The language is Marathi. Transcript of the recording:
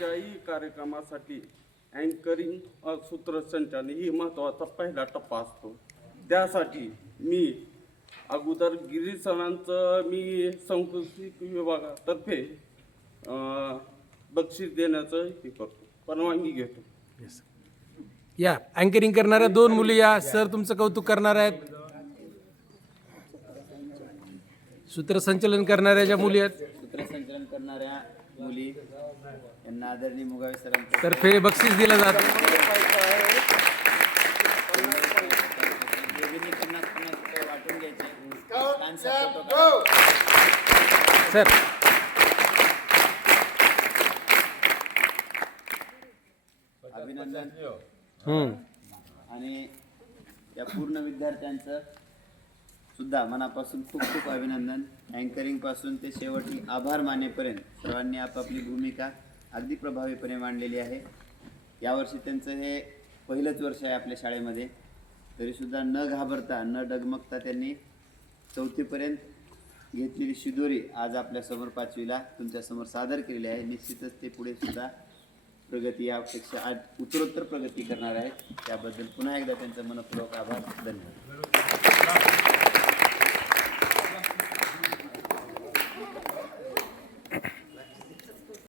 कोणत्याही कार्यक्रमासाठी अँकरिंग सूत्रसंचालन ही महत्त्वाचा पहिला टप्पा असतो. त्यासाठी मी अगोदर गिरीश सरांचं मी सांस्कृतिक विभागातर्फे बक्षीस देण्याचं हे करतो परवानगी घेतो. या अँकरिंग करणाऱ्या दोन मुली या. सर तुमचं कौतुक करणार आहेत. सूत्रसंचलन करणाऱ्या ज्या मुली आहेत. सूत्रसंचलन करणाऱ्या मुली यांना आदरणीय मुगावे तर्फे बक्षीस दिलं जातं दोघींनी पन्नास पन्नास रुपये वाटून घ्यायचे छानसा फोटो काढा. सर अभिनंदन हम्म. आणि या पूर्ण विद्यार्थ्यांचं सुद्धा मनापासून खूप खूप अभिनंदन. अँकरिंगपासून ते शेवटी आभार मानेपर्यंत सर्वांनी आपापली भूमिका अगदी प्रभावीपणे मांडलेली आहे. यावर्षी त्यांचं हे पहिलंच वर्ष आहे आपल्या शाळेमध्ये. तरीसुद्धा न घाबरता न डगमगता त्यांनी चौथीपर्यंत घेतलेली शिदोरी आज आपल्यासमोर पाचवीला तुमच्यासमोर सादर केलेली आहे. निश्चितच ते पुढे सुद्धा प्रगती यापेक्षा आज उत्तरोत्तर प्रगती करणार आहेत. त्याबद्दल पुन्हा एकदा त्यांचं मनपूर्वक आभार. धन्यवाद.